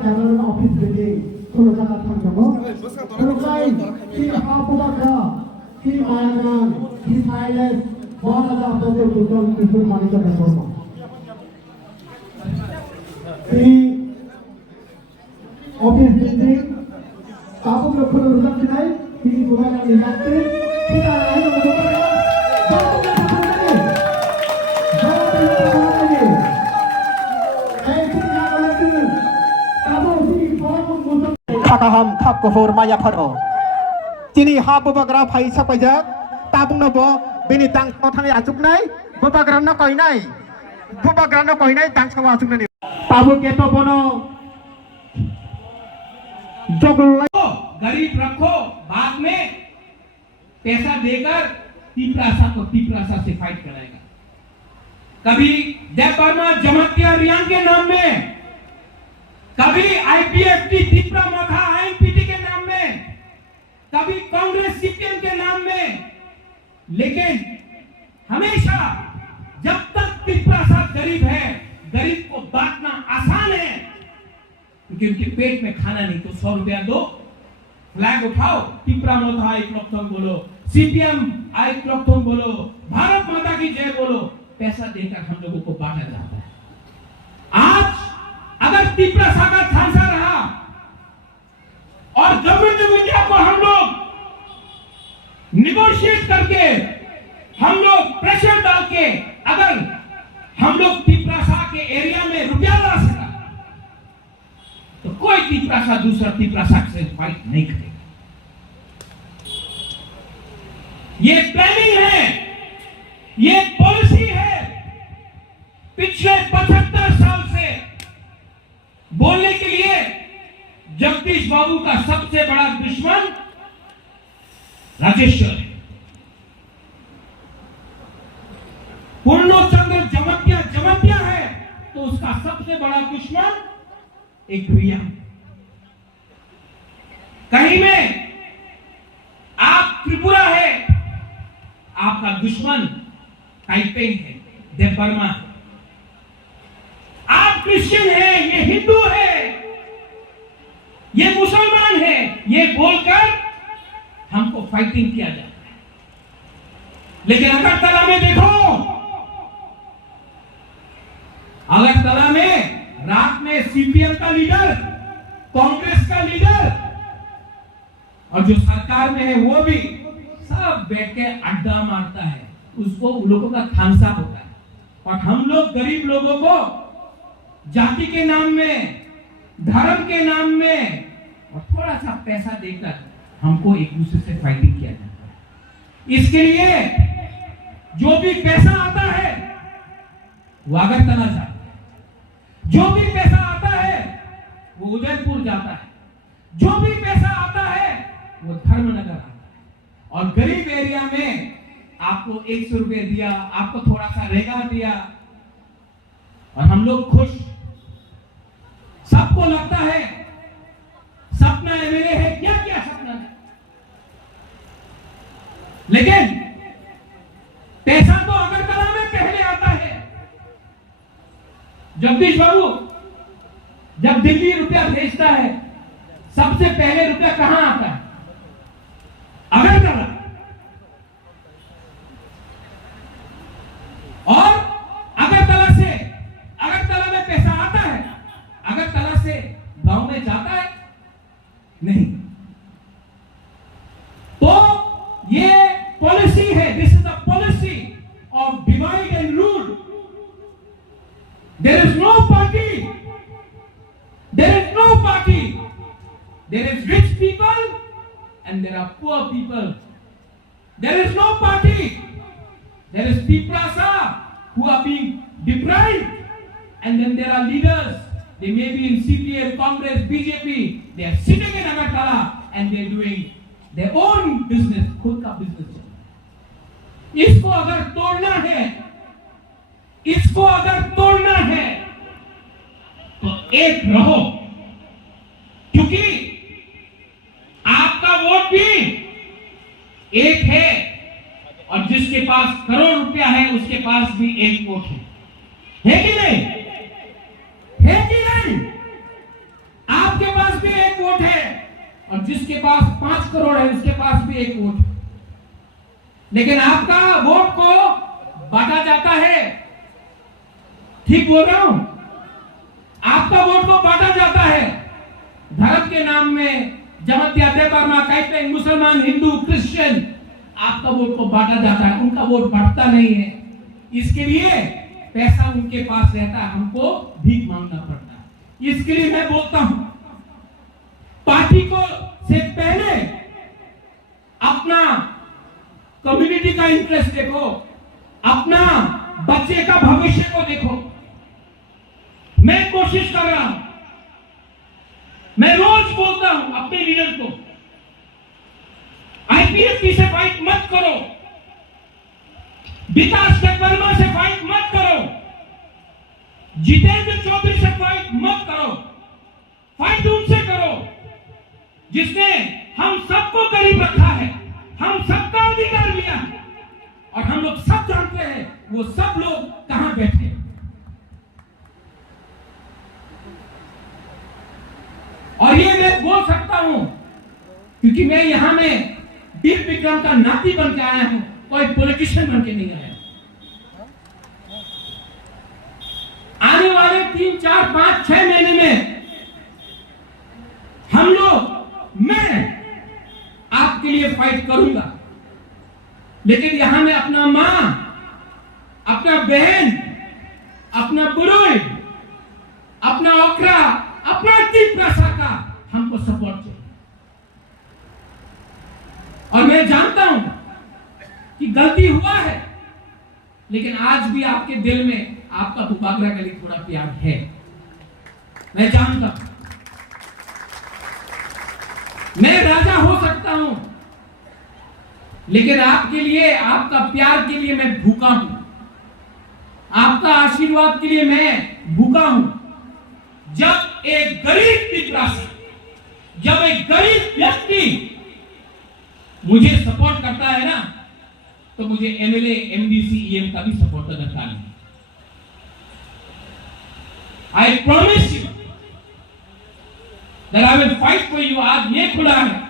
대한 오피스 빌딩 소유자가 참여고 그렇게 이 하부가 이 마야는 이 사이에 뭐하다 앞서서 두던 기술 많이 좀 해보고 이 오피스 빌딩 가복을 풀어 루닥지나이 이 부가가 리닥지 시간을 해도 Kakaham kap kufur maya paro. Tini ha babagra phai sapajak tabung na bo binitang thang ya chuk nai babagra na koi nai tang sawa chuk nai tabu ke to bono jogol गरीब रखो बाद में पैसा देकर तीपरासा से fight कराएगा कभी देवबर्मा जमातिया रियांग के नाम में कभी आईपीएफटी तीपरा मथा आईएनपीटी के नाम में कभी कांग्रेस सीपीएम के नाम में लेकिन हमेशा जब तक तीपरासा गरीब है गरीब को बांटना आसान है क्योंकि उनके पेट में खाना नहीं तो 100 रुपया दो फ्लैग उठाओ तीपरा मथा आई क्लॉकथोंग बोलो सीपीएम आई क्लॉकथोंग बोलो भारत माता की जय बोलो पैसा देकर हम लोगों को बांटा जाता है आज अगर तीपरासा का झांसा रहा और गवर्नमेंट ऑफ इंडिया को हम लोग निगोशिएट करके हम लोग प्रेशर डाल के अगर हम लोग तीपरासा के एरिया में रुपया ला सका तो कोई तीपरासा दूसरा तीपरासा से फाइट नहीं करेगा ये प्लानिंग है ये पॉलिसी है पिछले 75 साल से बोलने के लिए जगदीश बाबू का सबसे बड़ा दुश्मन राजेश्वर है पूर्णचंद्र जमतिया है तो उसका सबसे बड़ा दुश्मन एक भैया कहीं में आप त्रिपुरा है आपका दुश्मन ताइपेंग है देवबर्मा है आप क्रिश्चियन है ये हिंदू है ये मुसलमान है ये बोलकर हमको फाइटिंग किया जाता है लेकिन अगरतला में देखो अगरतला में रात में सीपीएम का लीडर कांग्रेस का लीडर और जो सरकार में है वो भी सब बैठ के अड्डा मारता है उसको उन लोगों का थामसा होता है और हम लोग गरीब लोगों को जाति के नाम में धर्म के नाम में और थोड़ा सा पैसा देकर हमको एक दूसरे से फाइटिंग किया जाता है इसके लिए जो भी पैसा आता है वो अगरतला जाता है जो भी पैसा आता है वो उदयपुर जाता है जो भी पैसा आता है वो धर्मनगर आता है और गरीब एरिया में आपको 100 रुपए दिया आपको थोड़ा सा रेगा दिया और हम लोग खुश सबको लगता है सपना एमएलए है क्या क्या सपना है लेकिन पैसा तो अगरतला में पहले आता है जगदीश बाबू जब दिल्ली रुपया भेजता है सबसे पहले रुपया कहां आता है अगरतला और अगरतला में पैसा आता है अगरतला से गांव में जाता है नहीं तो ये पॉलिसी है this is the policy of divide and rule there is no party there is rich people and there are poor people there is no party there is Tiprasa who are being deprived and then there are leaders they may be in CPM Congress BJP they are sitting in Agartala and they are doing their own business खुद का business इसको अगर तोड़ना है तो एक रहो क्योंकि आपका वोट भी एक है और जिसके पास करोड़ रुपया है उसके पास भी एक वोट है कि नहीं एक वोट है और जिसके पास 5 करोड़ है उसके पास भी एक वोट है। लेकिन आपका वोट को बांटा जाता है। ठीक बोल रहा हूं? आपका वोट को बांटा जाता है धर्म के नाम में। जमातिया देवबर्मा कहते हैं मुसलमान, हिंदू, क्रिश्चियन, आपका वोट को बांटा जाता है, उनका वोट बढ़ता नहीं है। इसके लिए पैसा उनके पास रहता है, हमको भीख मांगना पड़ता है। इसके लिए मैं बोलता हूं, पार्टी को से पहले अपना कम्युनिटी का इंटरेस्ट देखो, अपना बच्चे का भविष्य को देखो। मैं कोशिश कर रहा हूं, मैं रोज बोलता हूं अपने लीडर को, आईपीएस से फाइट मत करो, विकास देवबर्मा से फाइट मत करो, जितेंद्र चौधरी से फाइट मत करो। फाइट उनसे करो जिसने हम सबको करीब रखा है, हम सबका अधिकार लिया है, और हम लोग सब जानते हैं वो सब लोग कहां बैठे हैं। और ये मैं बोल सकता हूं क्योंकि मैं यहां में वीर विक्रम का नाती बन के आया हूं, कोई पॉलिटिशियन बन के नहीं आया। आने वाले 3, 4, 5, 6 महीने में हम लोग, मैं आपके लिए फाइट करूंगा, लेकिन यहां में अपना मां, अपना बहन, अपना बुरुई, अपना ओखरा, अपना तिप्रासा का हमको सपोर्ट चाहिए। और मैं जानता हूं कि गलती हुआ है, लेकिन आज भी आपके दिल में आपका बुबागरा के लिए थोड़ा प्यार है, मैं जानता हूं। मैं राजा हो सकता हूं, लेकिन आपके लिए, आपका प्यार के लिए मैं भूखा हूं, आपका आशीर्वाद के लिए मैं भूखा हूं। जब एक गरीब तिप्रासा, जब एक गरीब व्यक्ति मुझे सपोर्ट करता है ना, तो मुझे एमएलए, एमडीसी, ईएम का भी सपोर्ट करता है। I promise you that I will fight for you। आज ये खुला है,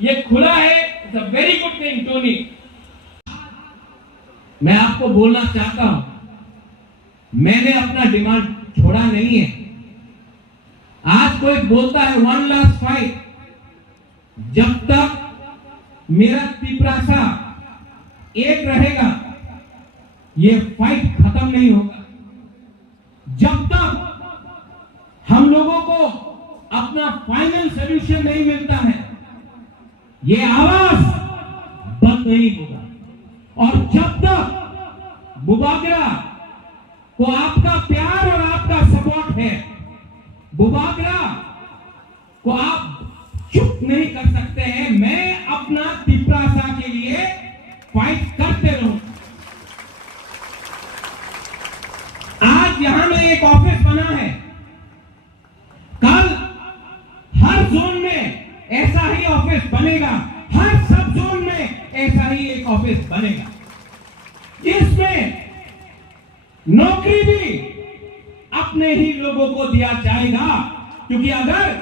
ये खुला है, it's a very good thing Tony. मैं आपको बोलना चाहता हूं, मैंने अपना डिमांड छोड़ा नहीं है। आज कोई बोलता है 1 लास्ट फाइट, जब तक मेरा तिप्रासा एक रहेगा ये फाइट खत्म नहीं होगा। जब तक हम लोगों को अपना फाइनल सॉल्यूशन नहीं मिलता है, ये आवाज बंद नहीं होगा। और जब तक बुबागरा को आपका प्यार और आपका सपोर्ट है, बुबागरा को आप चुप नहीं कर सकते हैं। मैं अपना तिप्रासा के लिए फाइट करते रहूं। आज यहां में एक ऑफिस बना है, कल हर जोन में ऐसा ही ऑफिस बनेगा, हर सब जोन में ऐसा ही एक ऑफिस बनेगा, जिसमें नौकरी भी अपने ही लोगों को दिया जाएगा। क्योंकि अगर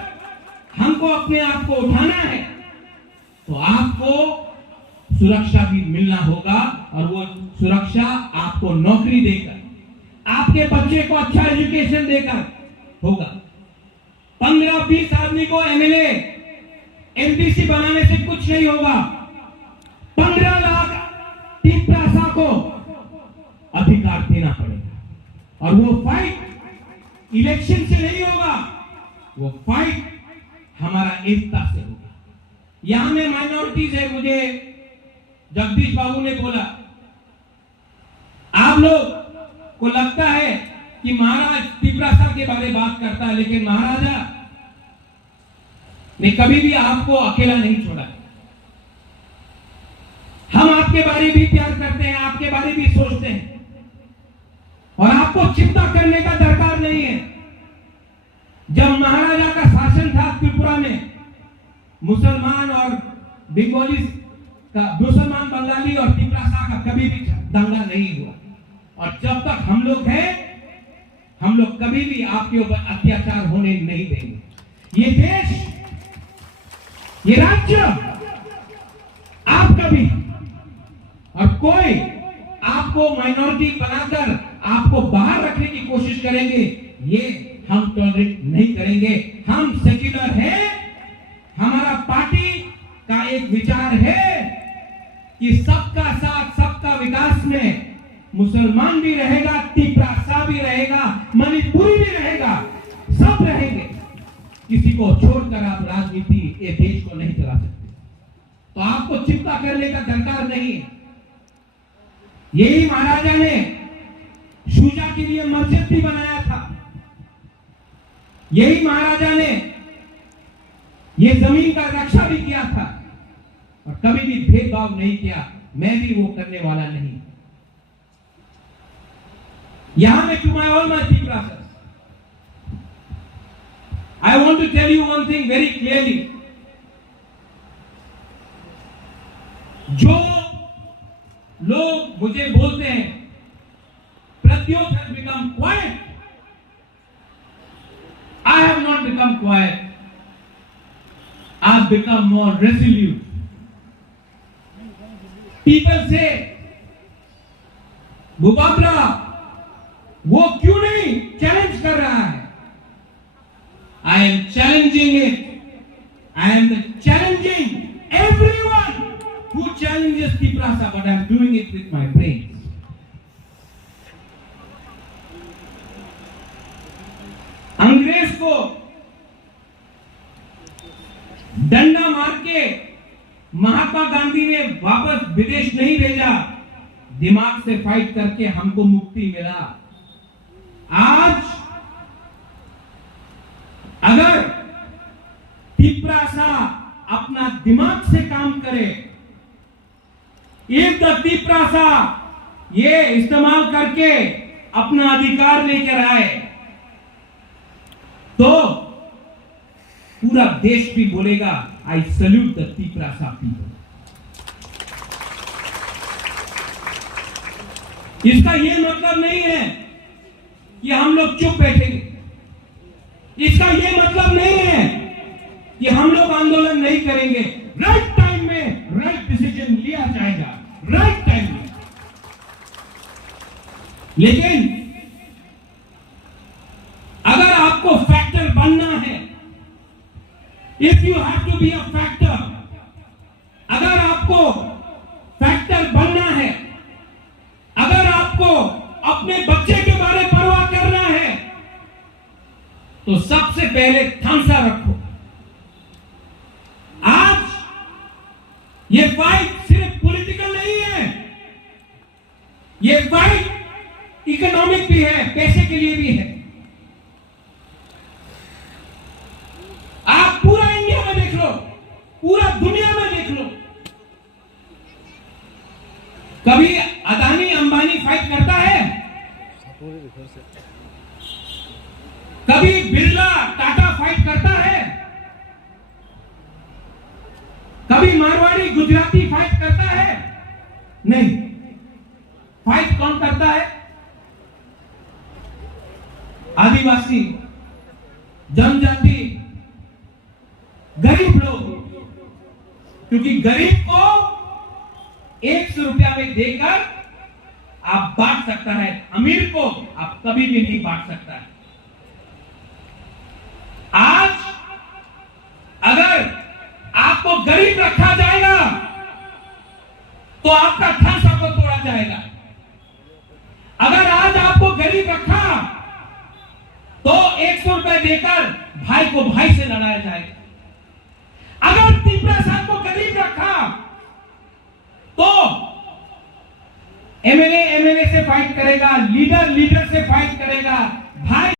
हमको अपने आप को उठाना है तो आपको सुरक्षा भी मिलना होगा, और वो सुरक्षा आपको नौकरी देकर, आपके बच्चे को अच्छा एजुकेशन देकर होगा। 15-20 आदमी को एमएलए, एमडीसी बनाने से कुछ नहीं होगा। 15 लाख तिप्रासा को अधिकार देना पड़ेगा, और वो फाइट इलेक्शन से नहीं होगा, वो फाइट हमारा एकता से होगा। यहां में माइनॉरिटीज है, मुझे जगदीश बाबू ने बोला, आप लोग को लगता है कि महाराज तिप्रासा के बारे में बात करता है, लेकिन महाराजा ने कभी भी आपको अकेला नहीं छोड़ा। हम आपके बारे भी प्यार करते हैं, आपके बारे भी सोचते हैं, और आपको चिंता करने का दरकार नहीं है। जब महाराजा का शासन था त्रिपुरा में, मुसलमान और बंगाली का, मुसलमान, बंगाली और तिप्रासा का कभी भी दंगा नहीं हुआ। और जब तक हम लोग हैं, हम लोग कभी भी आपके ऊपर अत्याचार होने नहीं देंगे। ये देश ये राज्य आपका भी, और कोई आपको माइनॉरिटी बनाकर आपको बाहर रखने की कोशिश करेंगे, ये हम टॉलरेट नहीं करेंगे। हम सेक्युलर हैं। हमारा पार्टी का एक विचार है कि सबका साथ सबका विकास में मुसलमान भी रहेगा, तिपरासा भी रहेगा, मणिपुरी भी रहेगा, सब रहेंगे। किसी को छोड़कर आप राजनीति ये देश को नहीं चला सकते। तो आपको चिंता करने का दरकार नहीं है। यही महाराजा ने शुजा के लिए मस्जिद भी बनाया था। यही महाराजा ने ये जमीन का रक्षा भी किया था और कभी भी भेदभाव नहीं किया। मैं भी वो करने वाला नहीं। यहां में to my all my people, I want to tell you one thing very clearly. जो लोग मुझे बोलते हैं प्रत्युत has become quiet, I have not become quiet. I've become more resolute. People say, मुबाबला वो क्यों नहीं चैलेंज कर रहा है? I am challenging it. I am challenging everyone who challenges Tiprasa, but I am doing it with my brains. अंग्रेज को डंडा मार के महात्मा गांधी ने वापस विदेश नहीं भेजा, दिमाग से फाइट करके हमको मुक्ति मिला। आज अगर तिपरासा अपना दिमाग से काम करे, इफ द तिपरासा ये इस्तेमाल करके अपना अधिकार लेकर आए, तो पूरा देश भी बोलेगा I salute the Tiprasa people. इसका यह मतलब नहीं है कि हम लोग चुप बैठेंगे। इसका यह मतलब नहीं है कि हम लोग आंदोलन नहीं करेंगे। राइट टाइम में राइट डिसीजन लिया जाएगा, राइट टाइम में। लेकिन अगर आपको फैक्टर बनना है, if you have to be a factor, अगर आपको फैक्टर बनना है, अगर आपको अपने बच्चे के बारे में परवाह करना है, तो सबसे पहले थामसा रखो। आज ये फाइट सिर्फ पॉलिटिकल नहीं है, ये फाइट इकोनॉमिक भी है, पैसे के लिए भी है। आप पूरा इंडिया में देख लो, पूरा दुनिया में देख लो, कभी अदानी अंबानी फाइट करता है? कभी बिरला टाटा फाइट करता है? कभी मारवाड़ी गुजराती फाइट करता है? नहीं। फाइट कौन करता है? आदिवासी, जनजाति, गरीब लोग। क्योंकि गरीब को 100 रुपया में देकर आप बांट सकता है, अमीर को आप कभी भी नहीं बांट सकता है। आज अगर आपको गरीब रखा जाएगा तो आपका ठासा को तोड़ा जाएगा। अगर आज आपको गरीब रखा तो 100 रुपए देकर भाई को भाई से लड़ाया जाएगा। अगर तिपरासा को गरीब रखा तो एमएलए से फाइट करेगा, लीडर से फाइट करेगा, भाई